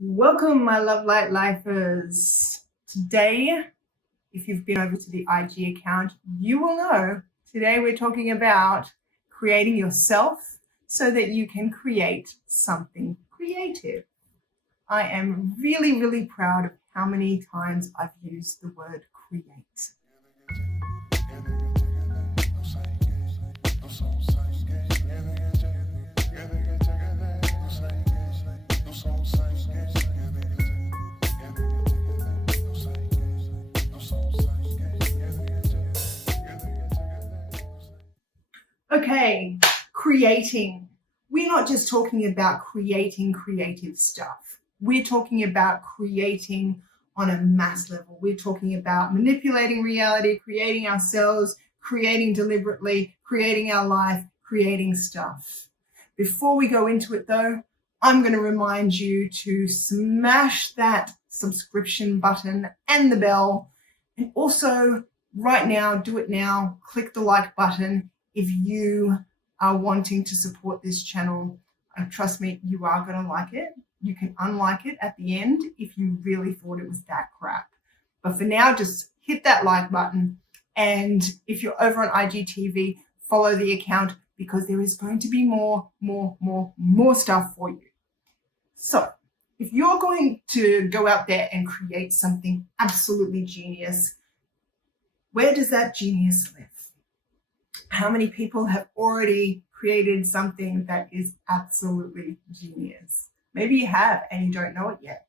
Welcome, my love light lifers. Today, if you've been over to the IG account, you will know today we're talking about creating yourself so that you can create something creative. I am really, really proud of how many times I've used the word create. Okay, creating. We're not just talking about creating creative stuff. We're talking about creating on a mass level. We're talking about manipulating reality, creating ourselves, creating deliberately, creating our life, creating stuff. Before we go into it though, I'm going to remind you to smash that subscription button and the bell. And also, right now, do it now, click the like button if you are wanting to support this channel. Trust me, you are going to like it. You can unlike it at the end if you really thought it was that crap. But for now, just hit that like button. And if you're over on IGTV, follow the account because there is going to be more stuff for you. So if you're going to go out there and create something absolutely genius, where does that genius live? How many people have already created something that is absolutely genius? Maybe you have and you don't know it yet.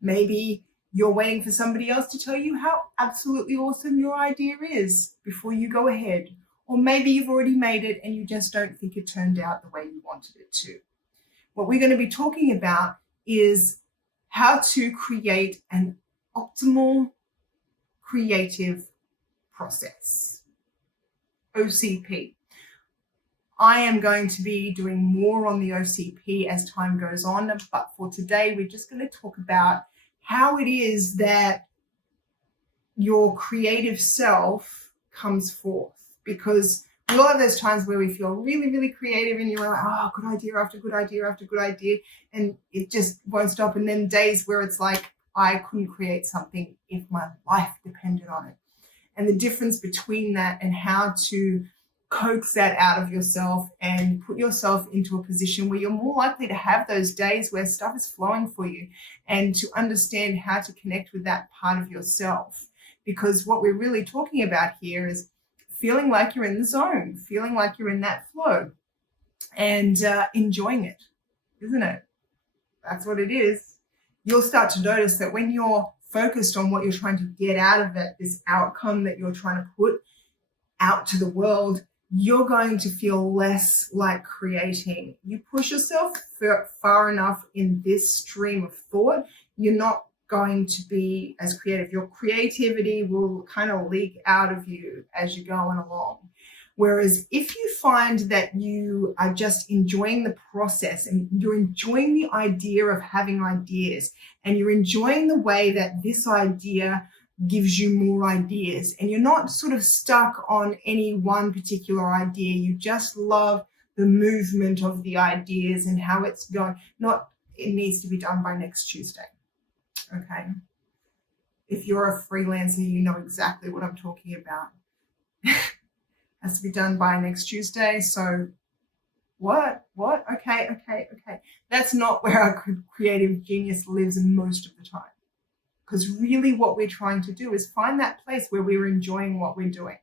Maybe you're waiting for somebody else to tell you how absolutely awesome your idea is before you go ahead. Or maybe you've already made it and you just don't think it turned out the way you wanted it to. What we're going to be talking about is how to create an optimal creative process. OCP. I am going to be doing more on the OCP as time goes on, but for today, we're just going to talk about how it is that your creative self comes forth. Because we all have those times where we feel really, really creative and you're like, oh, good idea after good idea after good idea, and it just won't stop. And then days where it's like, I couldn't create something if my life depended on it. And the difference between that and how to coax that out of yourself and put yourself into a position where you're more likely to have those days where stuff is flowing for you, and to understand how to connect with that part of yourself. Because what we're really talking about here is feeling like you're in the zone, feeling like you're in that flow, and enjoying it, isn't it? That's what it is. You'll start to notice that when you're focused on what you're trying to get out of it, this outcome that you're trying to put out to the world, you're going to feel less like creating. You push yourself far enough in this stream of thought, you're not going to be as creative. Your creativity will kind of leak out of you as you're going along. Whereas if you find that you are just enjoying the process and you're enjoying the idea of having ideas, and you're enjoying the way that this idea gives you more ideas, and you're not sort of stuck on any one particular idea, you just love the movement of the ideas and how it's going. Not, it needs to be done by next Tuesday. Okay. If you're a freelancer, you know exactly what I'm talking about. Has to be done by next Tuesday. So what? Okay. That's not where our creative genius lives most of the time. Because really what we're trying to do is find that place where we're enjoying what we're doing.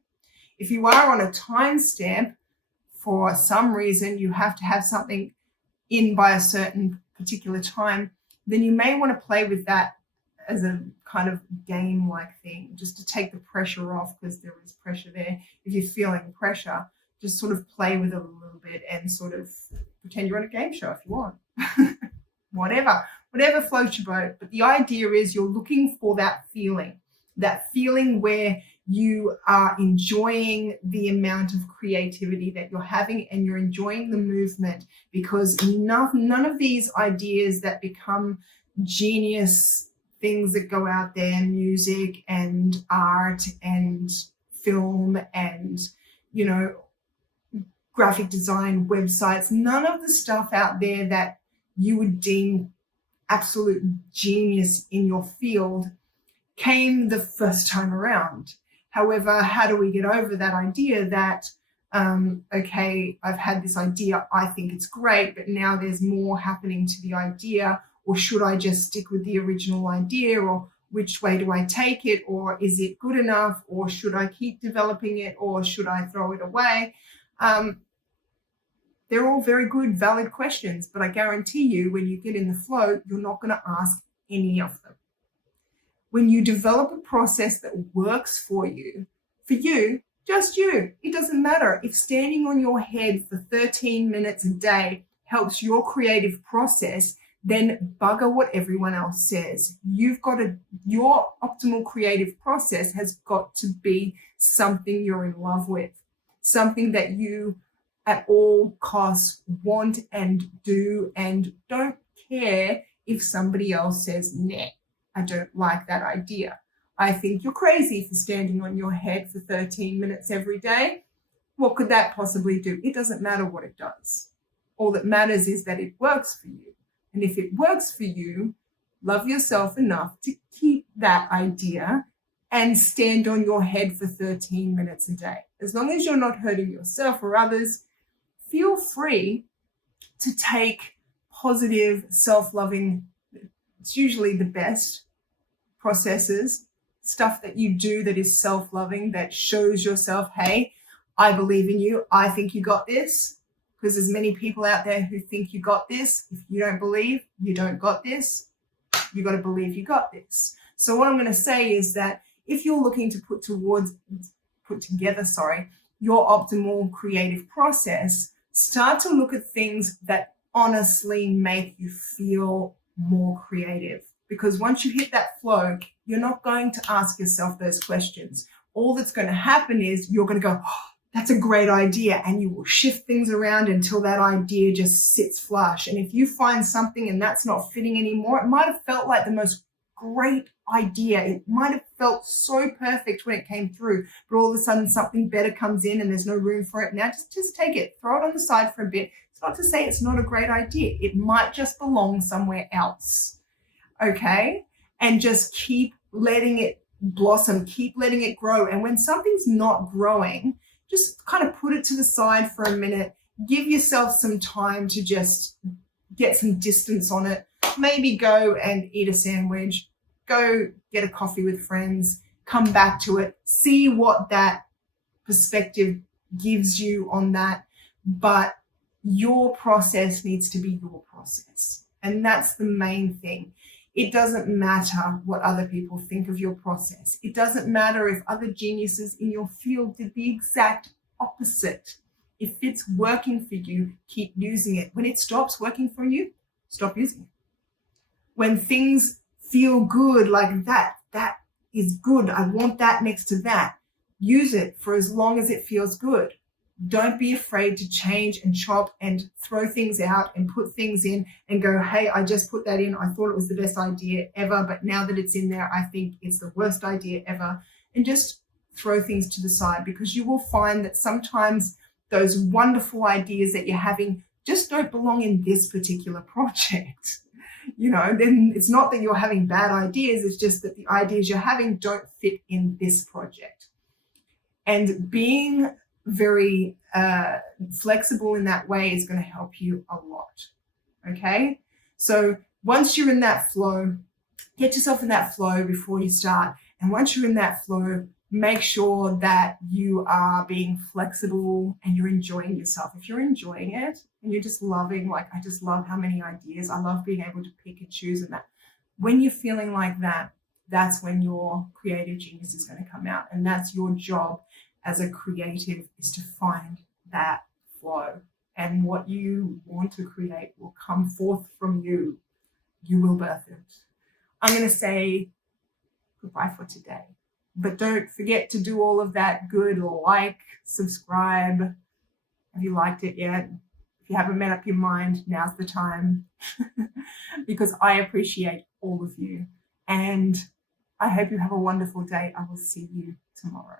If you are on a timestamp, for some reason you have to have something in by a certain particular time, then you may want to play with that as a kind of game-like thing, just to take the pressure off, because there is pressure there. If you're feeling pressure, just sort of play with it a little bit and sort of pretend you're on a game show if you want. Whatever floats your boat. But the idea is you're looking for that feeling where you are enjoying the amount of creativity that you're having, and you're enjoying the movement, because none of these ideas that become genius things that go out there, music and art and film and, graphic design, websites, none of the stuff out there that you would deem absolute genius in your field came the first time around. However, how do we get over that idea that, okay, I've had this idea, I think it's great, but now there's more happening to the idea, or should I just stick with the original idea, or which way do I take it, or is it good enough, or should I keep developing it, or should I throw it away? They're all very good, valid questions, but I guarantee you when you get in the flow, you're not going to ask any of them. When you develop a process that works for you, just you, it doesn't matter. If standing on your head for 13 minutes a day helps your creative process, then bugger what everyone else says. Your optimal creative process has got to be something you're in love with, something that you at all costs want and do, and don't care if somebody else says, nah, I don't like that idea. I think you're crazy for standing on your head for 13 minutes every day. What could that possibly do? It doesn't matter what it does. All that matters is that it works for you. And if it works for you, love yourself enough to keep that idea and stand on your head for 13 minutes a day. As long as you're not hurting yourself or others, feel free to take positive, self-loving, it's usually the best processes, stuff that you do that is self-loving, that shows yourself, hey, I believe in you. I think you got this. Because there's many people out there who think you got this. If you don't believe you don't got this, you got to believe you got this. So what I'm going to say is that if you're looking to put together your optimal creative process, start to look at things that honestly make you feel more creative. Because once you hit that flow, you're not going to ask yourself those questions. All that's going to happen is you're going to go, oh, that's a great idea, and you will shift things around until that idea just sits flush. And if you find something and that's not fitting anymore, it might have felt like the most great idea. It might have felt so perfect when it came through, but all of a sudden something better comes in and there's no room for it. Now just take it, throw it on the side for a bit. It's not to say it's not a great idea. It might just belong somewhere else, okay? And just keep letting it blossom, keep letting it grow. And when something's not growing, just kind of put it to the side for a minute. Give yourself some time to just get some distance on it. Maybe go and eat a sandwich. Go get a coffee with friends. Come back to it. See what that perspective gives you on that. But your process needs to be your process. And that's the main thing. It doesn't matter what other people think of your process. It doesn't matter if other geniuses in your field did the exact opposite. If it's working for you, keep using it. When it stops working for you, stop using it. When things feel good like that is good. I want that next to that. Use it for as long as it feels good. Don't be afraid to change and chop and throw things out and put things in and go, hey, I just put that in. I thought it was the best idea ever, but now that it's in there, I think it's the worst idea ever. And just throw things to the side, because you will find that sometimes those wonderful ideas that you're having just don't belong in this particular project. Then it's not that you're having bad ideas. It's just that the ideas you're having don't fit in this project. And being very flexible in that way is going to help you a lot. Okay, so once you're in that flow, get yourself in that flow before you start. And once you're in that flow, make sure that you are being flexible and you're enjoying yourself. If you're enjoying it and you're just loving, like, I just love how many ideas, I love being able to pick and choose, and that when you're feeling like that, that's when your creative genius is going to come out. And that's your job as a creative, is to find that flow, and what you want to create will come forth from you. You will birth it. I'm going to say goodbye for today, but don't forget to do all of that good. Like, subscribe. Have you liked it yet? If you haven't made up your mind, now's the time. Because I appreciate all of you, and I hope you have a wonderful day. I will see you tomorrow.